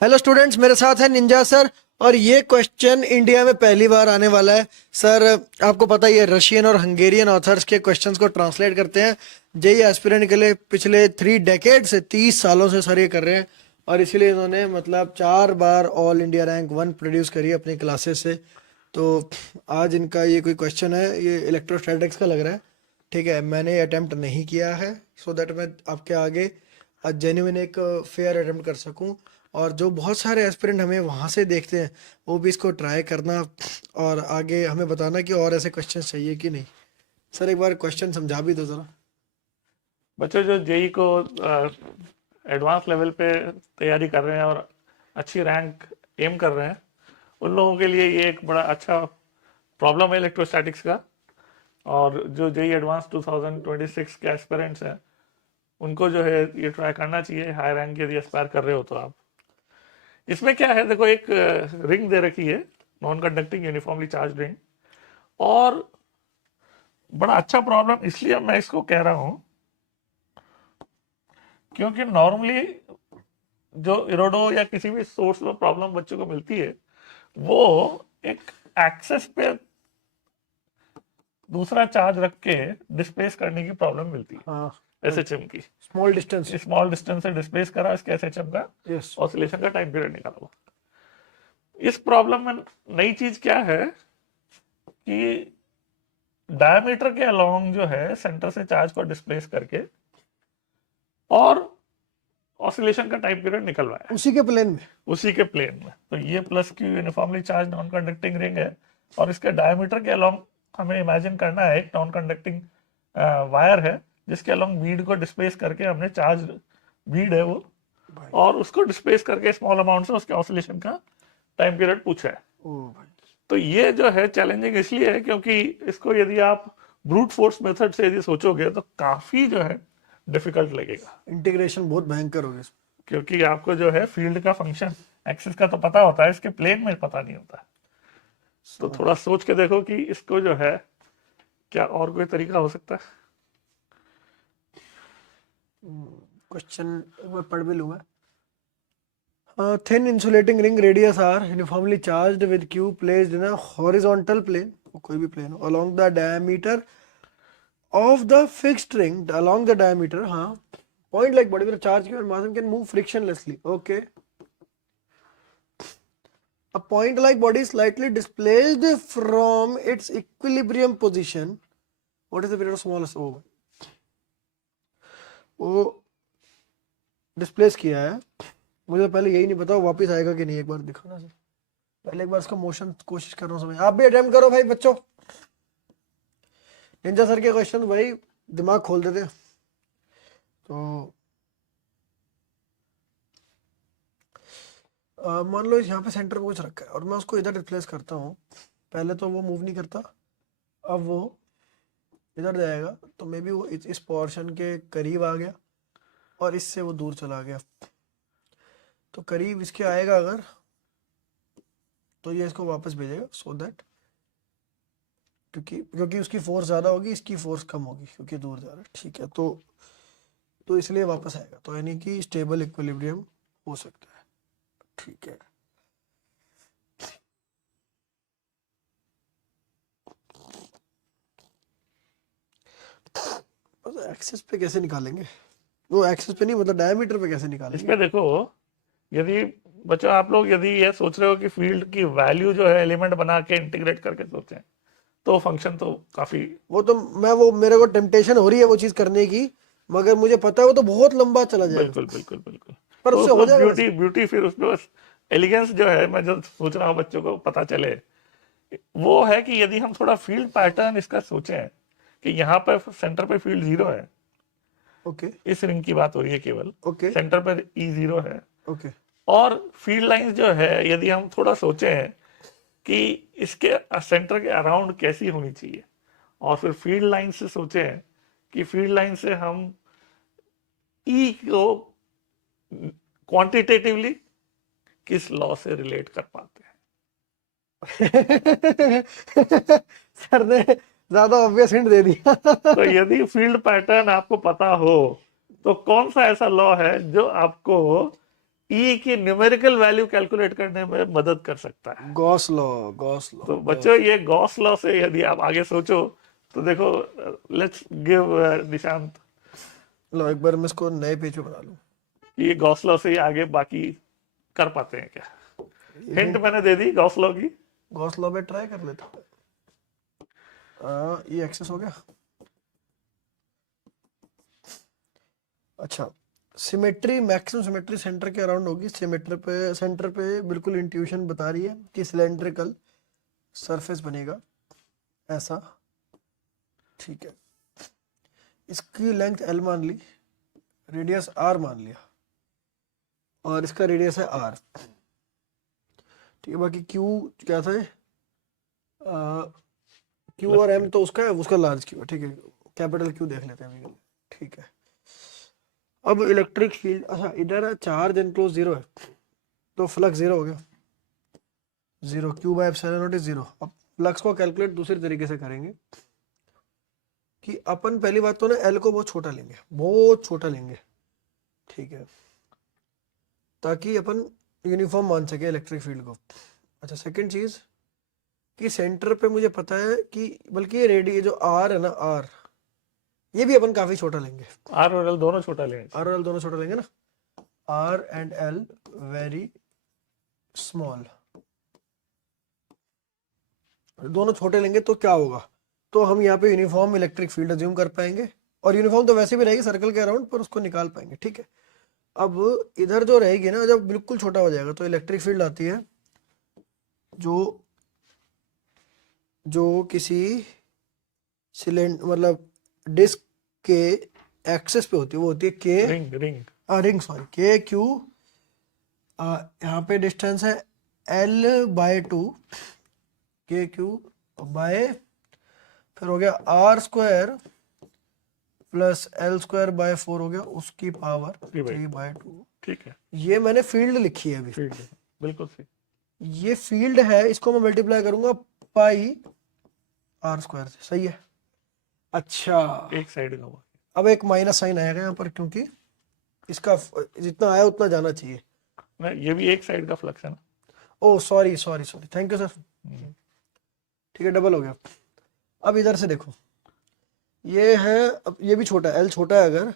Hello students, मेरे साथ है निंजा सर। और ये क्वेश्चन इंडिया में पहली बार आने वाला है सर। आपको पता ही है, रशियन और हंगेरियन ऑथर्स के क्वेश्चंस को ट्रांसलेट करते हैं जेई एस्पिरेंट के लिए। पिछले 3 डेकेड से 30 सालों से सर ये कर रहे हैं। और इसीलिए इन्होंने मतलब 4 बार ऑल इंडिया रैंक 1 प्रोड्यूस करी है अपनी क्लासेस से। तो आज इनका ये कोई क्वेश्चन है, ये इलेक्ट्रोस्टैटिक्स का लग रहा है। ठीक है, मैंने अटेम्प्ट नहीं किया है सो दैट मैं आपके आगे जेन्युइन एक फेयर अटेम्प्ट कर सकूं। और जो बहुत सारे एस्पिरेंट हमें वहाँ से देखते हैं, वो भी इसको ट्राई करना और आगे हमें बताना कि और ऐसे क्वेश्चन चाहिए कि नहीं। सर एक बार क्वेश्चन समझा भी दो ज़रा। बच्चों जो जेई को एडवांस लेवल पे तैयारी कर रहे हैं और अच्छी रैंक एम कर रहे हैं, उन लोगों के लिए ये एक बड़ा अच्छा प्रॉब्लम है इलेक्ट्रोस्टैटिक्स का। और जो जेई एडवांस 2026 के एस्पिरेंट्स हैं, उनको जो है ये ट्राई करना चाहिए। हाई रैंक यदि एस्पायर कर रहे हो तो आप इसमें क्या है, देखो एक रिंग दे रखी है, non conducting uniformly charge ring. और बड़ा अच्छा प्रॉब्लम इसलिए मैं इसको कह रहा हूं क्योंकि नॉर्मली जो इरोडो या किसी भी सोर्स में प्रॉब्लम बच्चों को मिलती है, वो एक एक्सेस पे दूसरा चार्ज रख के डिस्प्लेस करने की प्रॉब्लम मिलती हाँ, है। एसएचएम की स्मॉल डिस्टेंस। स्मॉल डिस्टेंस से डिस्प्लेस करा, इसके एसएचएम का यस। ऑसिलेशन का टाइम पीरियड निकाला हुआ। इस प्रॉब्लम में नई चीज क्या है कि डायमीटर के अलोंग जो है सेंटर से चार्ज को डिस्प्लेस करके और ऑसिलेशन का टाइम पीरियड निकलवाया है उसी के प्लेन में। उसी के प्लेन में। तो ये plus Q uniformly charge non conducting ring है, और इसके डायमीटर के अलोंग हमें इमेजिन करना है एक नॉन कंडक्टिंग वायर है, जिसके अलोंग बीड को डिस्प्लेस करके हमने चार्ज बीड है वो, भाई। और उसको डिस्प्लेस करके स्मॉल अमाउंट से उसके ऑसिलेशन का टाइम पीरियड पूछा है। ओ भाई। तो ये जो है चैलेंजिंग इसलिए है क्योंकि इसको यदि आप ब्रूट फोर्स मेथड से यदि सोचोगे तो काफी जो है डिफिकल्ट लगेगा। इंटीग्रेशन बहुत भयंकर हो गया इसमें। क्योंकि आपको जो है फील्ड का फंक्शन एक्सिस का तो पता होता है, इसके प्लेन में पता नहीं होता। तो समझ। थोड़ा सोच के देखो कि इसको जो है क्या और कोई तरीका हो सकता है। क्वेश्चन एक बार पढ़ भी लूंगा। Thin insulating ring radius R uniformly charged with Q placed in a horizontal plane, कोई भी प्लेन हो, along the diameter of the fixed ring along the diameter. हाँ, point like body with a charge given mass can move frictionlessly. Okay, a point like body is slightly displaced from its equilibrium position. What is the period of smallest? Oh, वो displace किया है। मुझे पहले यही नहीं पता वो वापस आएगा कि नहीं। एक बार दिखाना सर, पहले एक बार इसका मोशन कोशिश कर रहा हूँ समझ। आप भी अटेम्प्ट करो भाई बच्चों। निंजा सर के क्वेश्चन भाई दिमाग खोल देते हैं। तो मान लो यहाँ पे सेंटर पे कुछ रखा है और मैं उसको इधर रिप्लेस करता हूँ। पहले तो वो मूव नहीं करता, अब वो इधर जाएगा तो मे बी वो इस पोर्शन के करीब आ गया और इससे वो दूर चला गया। तो करीब इसके आएगा अगर, तो ये इसको वापस भेजेगा सो दैट, क्योंकि उसकी फोर्स ज़्यादा होगी, इसकी फोर्स कम होगी क्योंकि दूर जा रहा है। ठीक है, तो इसलिए वापस आएगा, तो यानी कि स्टेबल इक्विलिब्रियम हो सकता है। ठीक है, एक्सेस पे कैसे निकालेंगे? वो एक्सेस पे नहीं, मतलब डायमीटर पे कैसे निकालेंगे? इसमें देखो, यदि बच्चों आप लोग यदि ये सोच रहे हो कि फील्ड की वैल्यू जो है एलिमेंट बना के इंटीग्रेट करके सोचें, तो फंक्शन तो काफी वो मेरे को टेम्पटेशन हो रही है वो चीज करने की, मगर मुझे पता है वो तो बहुत लंबा चला जाएगा। बिल्कुल बिल्कुल बिल्कुल। पर तो उससे हो उसमें जाएगा वैसे। ब्यूटी ब्यूटी फिर उसमें बस एलिगेंस जो है, मैं जो सोच रहा हूँ बच्चों को पता चले, वो है कि यदि हम थोड़ा फील्ड पैटर्न इसका सोचें कि यहाँ पर सेंटर पे फील्ड 0 है। ओके इस रिंग की बात हो रही है केवल। ओके सेंटर पर E0 है। ओके और फील्ड लाइंस जो है यदि हम थोड़ा सोचें कि इसके सेंटर के अराउंड कैसी होनी चाहिए, और फिर फील्ड लाइन से सोचें कि फील्ड लाइन से हम ई को क्वांटिटेटिवली किस लॉ से रिलेट कर पाते हैं। सर ने ज्यादा ऑब्वियस हिंट दे दिया। तो यदि फील्ड पैटर्न आपको पता हो, तो कौन सा ऐसा लॉ है जो आपको ई की न्यूमेरिकल वैल्यू कैलकुलेट करने में मदद कर सकता है। गॉस लॉ, तो बच्चों ये गॉस लॉ से यदि आप आगे सोचो तो देखो, लेट्स गिव निशांत, लो एक बार मैं इसको नए पेज पे बना लूं। ये गॉस लॉ से ही आगे बाकी कर पाते हैं क्या? हिंट मैंने दे दी गॉस लॉ की। गॉस लॉ पे ट्राई कर लेता हूँ। ये एक्सेस हो गया। अच्छा, सिमेट्री, मैक्सिमम सिमेट्री सेंटर के अराउंड होगी। सेंटर पे बिल्कुल इंट्यूशन बता रही है कि सिलेंड्रिकल सरफेस बनेगा ऐसा, ठीक है। इसकी लेंथ एल मान ली, रेडियस आर मान लिया, और इसका रेडियस है आर, ठीक है। बाकी क्यू क्या था, क्यू और एम तो उसका लार्ज क्यू है, ठीक है। कैपिटल क्यू देख लेते हैं, ठीक है। अब इलेक्ट्रिक फील्ड, अच्छा इधर चार्ज एनक्लोज जीरो है तो फ्लक्स जीरो हो गया, zero, Q by epsilon not is zero. अब फ्लक्स को कैलकुलेट दूसरे तरीके से करेंगे कि अपन पहली बात तो ना एल को बहुत छोटा लेंगे, बहुत छोटा लेंगे, ठीक है, ताकि अपन यूनिफॉर्म मान सके इलेक्ट्रिक फील्ड को। अच्छा, सेकंड चीज कि सेंटर पे मुझे पता है कि बल्कि ये रेडियस जो आर है ना, आर, ये भी अपन काफी छोटा लेंगे। आर और एल दोनों छोटा लेंगे। आर और एल दोनों छोटा लेंगे ना, R and L very small, दोनों छोटे लेंगे तो क्या होगा, तो हम यहाँ पे यूनिफॉर्म इलेक्ट्रिक फील्ड अज्यूम कर पाएंगे, और यूनिफॉर्म तो वैसे भी रहेगी सर्कल के अराउंड, पर उसको निकाल पाएंगे, ठीक है। अब इधर जो रहेगी ना, जब बिल्कुल छोटा हो जाएगा तो इलेक्ट्रिक फील्ड आती है जो किसी सिलेंडर मतलब डिस्क के एक्सेस पे होती है, वो होती है के रिंग सॉरी, के क्यू, यहाँ पे डिस्टेंस है एल बाय 2, के क्यू बाय, फिर हो गया r square plus l square by 4 हो गया, उसकी पावर 3/2, ठीक है। ये मैंने फील्ड लिखी है अभी, बिल्कुल सही। ये फील्ड है, इसको मैं मल्टीप्लाई करूंगा पाई आर स्क्वायर से, सही है। अच्छा, एक साइड का हुआ, अब एक माइनस साइन आएगा यहाँ पर, क्योंकि इसका जितना आया उतना जाना चाहिए। नहीं, ये भी एक साइड का फ्लक्स है ना। Oh sorry sorry sorry, thank you sir, ठीक है, डबल हो गया। अब इधर से देखो, ये है, अब ये भी छोटा है, एल छोटा है अगर,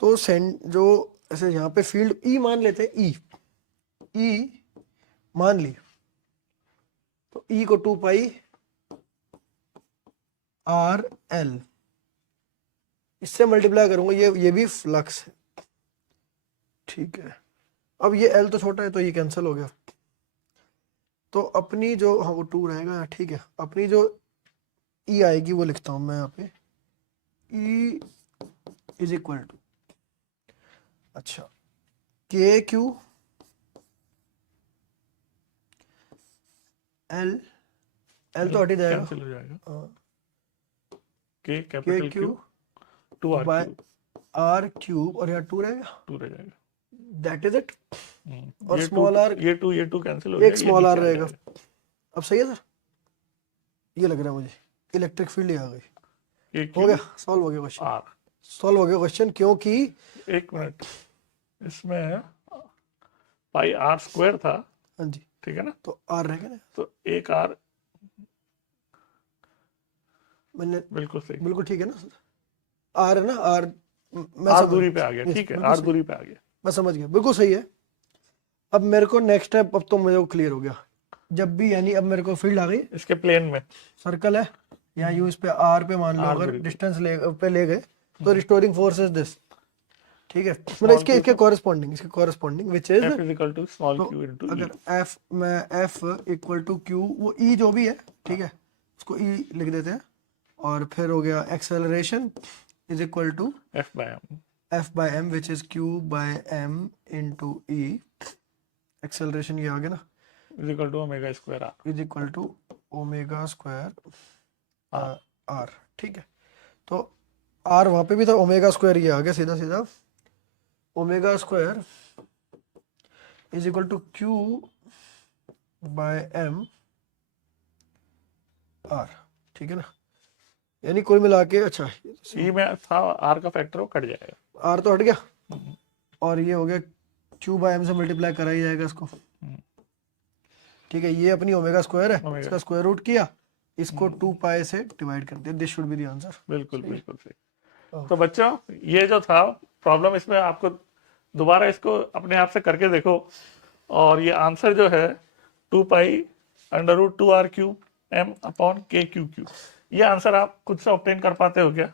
तो जो ऐसे यहाँ पे फील्ड ई मान लेते हैं, ई मान ली, तो ई को 2 पाई आर एल, इससे मल्टीप्लाई करूंगा, ये भी फ्लक्स है, ठीक है। अब ये एल तो छोटा है तो ये कैंसिल हो गया, तो अपनी जो, हाँ वो 2 रहेगा, ठीक है। अपनी जो ई आएगी वो लिखता हूं मैं यहाँ पे, ई इज इक्वल टू, अच्छा, के क्यू एल, एल तो हट ही जाएगा, कैंसिल हो जाएगा, हाँ, k capital Q 2 by r cube, और यहाँ 2 रहेगा, 2 रह जाएगा, दैट इज इट। और ये स्मॉल आर, ये टू कैंसिल हो एक जाएगा, स्मॉल आर रहेगा। अब सही है सर, ये लग रहा है मुझे इलेक्ट्रिक फील्ड आ गई, हो गया, सॉल्व हो गया क्वेश्चन, आर सॉल्व हो गया क्वेश्चन, क्योंकि एक मिनट, इसमें पाई आर स्क्वायर था, हाँ जी, ठीक है ना, तो आर रहेगा ना, तो एक आर, मैंने बिल्कुल सही, बिल्कुल ठीक है ना, आर है ना, आर मैं आर समझ, दूरी पे आ गया, ठीक है, बिल्कुल आर सही, दूरी पे आ गया, मैं समझ गया, बिल्कुल सही है। अब मेरे को नेक्स्ट स्टेप, अब तो मुझे वो क्लियर हो गया, जब भी यानी अब मेरे को फील्ड आ गई, इसके प्लेन में सर्कल है या यूं इस पे आर पे मान लो, R अगर बिल्कुल। डिस्टेंस पे ले गए तो रिस्टोरिंग फोर्स इज दिस, ठीक है, मतलब इसके corresponding which is F is equal to small तो क्यू इनटू अगर एफ, मैं एफ इक्वल टू क्यू, वो ई जो भी है, ठीक है, उसको ई लिख देते हैं, और फिर हो गया acceleration is equal to f by m which is q by m into e, acceleration ये आ गया ना, is equal to omega square r, is equal to omega square r, ठीक है। तो आर वहां पे भी था, ओमेगा स्क्वायर ये आ गया सीधा सीधा, omega square is equal to q by m r, ठीक है ना, यानी कुल मिला के, अच्छा ई में था आर का फैक्टर वो कट जाएगा, आर तो हट गया, और ये हो गया क्यू बाय एम से मल्टीप्लाई करा ही जाएगा इसको। ठीक है, ये अपनी ओमेगा स्क्वायर है, ओमेगा। इसका स्क्वायर रूट किया, इसको 2 पाई से डिवाइड कर दिया। This should be the answer. बिल्कुल बिल्कुल सही। ओके। तो बच्चों ये जो था प्रॉब्लम, इसमें आपको दोबारा इसको अपने आप से करके देखो, और ये आंसर जो है 2 pi under root 2 r cube m upon k q q, ये आंसर आप खुद से ऑब्टेन कर पाते हो क्या?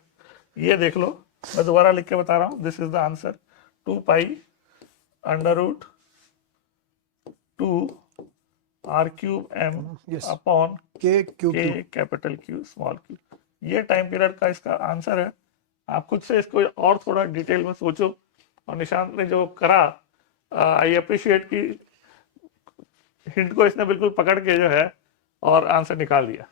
ये देख लो, मैं दोबारा लिख के बता रहा हूँ। This is the answer 2 pi under root 2 r cube m Yes. Upon k q k q. Capital Q small q, ये टाइम पीरियड का इसका आंसर है। आप खुद से इसको और थोड़ा डिटेल में सोचो, और निशांत ने जो करा, आई अप्रिशिएट की हिंट को इसने बिल्कुल पकड़ के जो है और आंसर निकाल दिया।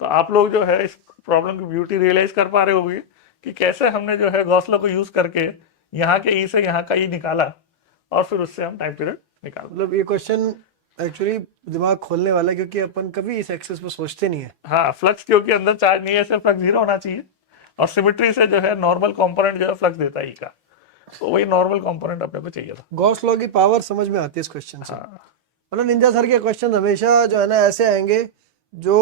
तो आप लोग जो है इस प्रॉब्लम की ब्यूटी रियलाइज कर पा रहे होंगे कि कैसे हमने जो है गॉस लॉ को यूज करके यहाँ के ई से यहाँ का ई निकाला, और फिर उससे हम टाइम पीरियड निकाल। मतलब ये क्वेश्चन एक्चुअली दिमाग खोलने वाला है, क्योंकि अपन कभी इस एक्सेस पे सोचते नहीं है। हाँ, फ्लक्स क्योंकि अंदर चार्ज नहीं है, सिर्फ फ्लक्स जीरो होना चाहिए, और सिमेट्री से जो है नॉर्मल कंपोनेंट जो है फ्लक्स देता है ई का, तो वही नॉर्मल कंपोनेंट अपने को चाहिए था। गॉस लॉ की पावर समझ में आती है इस क्वेश्चन से। हाँ मतलब निंजा सर के क्वेश्चन हमेशा जो है ना ऐसे आएंगे जो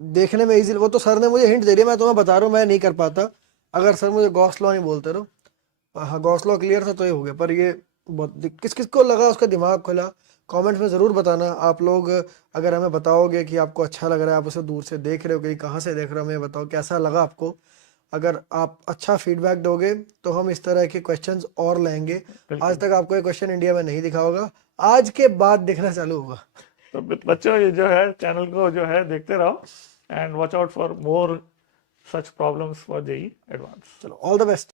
देखने में इजी। वो तो सर ने मुझे हिंट दे दिया, मैं तुम्हें बता रहा हूँ मैं नहीं कर पाता अगर सर मुझे गॉस लॉ नहीं बोलते रहो। हाँ, गॉस लॉ क्लियर था तो ये हो गया, पर ये बहुत किस किस को लगा उसका दिमाग खुला, कमेंट्स में ज़रूर बताना आप लोग। अगर हमें बताओगे कि आपको अच्छा लग रहा है, आप उसे दूर से देख रहे हो, कहीं कहाँ से देख रहे हो, हमें बताओ कैसा लगा आपको। अगर आप अच्छा फीडबैक दोगे तो हम इस तरह के क्वेश्चंस और लाएंगे। आज तक आपको ये क्वेश्चन इंडिया में नहीं दिखा होगा, आज के बाद दिखना चालू होगा। तो बच्चों ये जो है चैनल को जो है देखते रहो, and watch out for more such problems for JEE advance. चलो, ऑल द बेस्ट।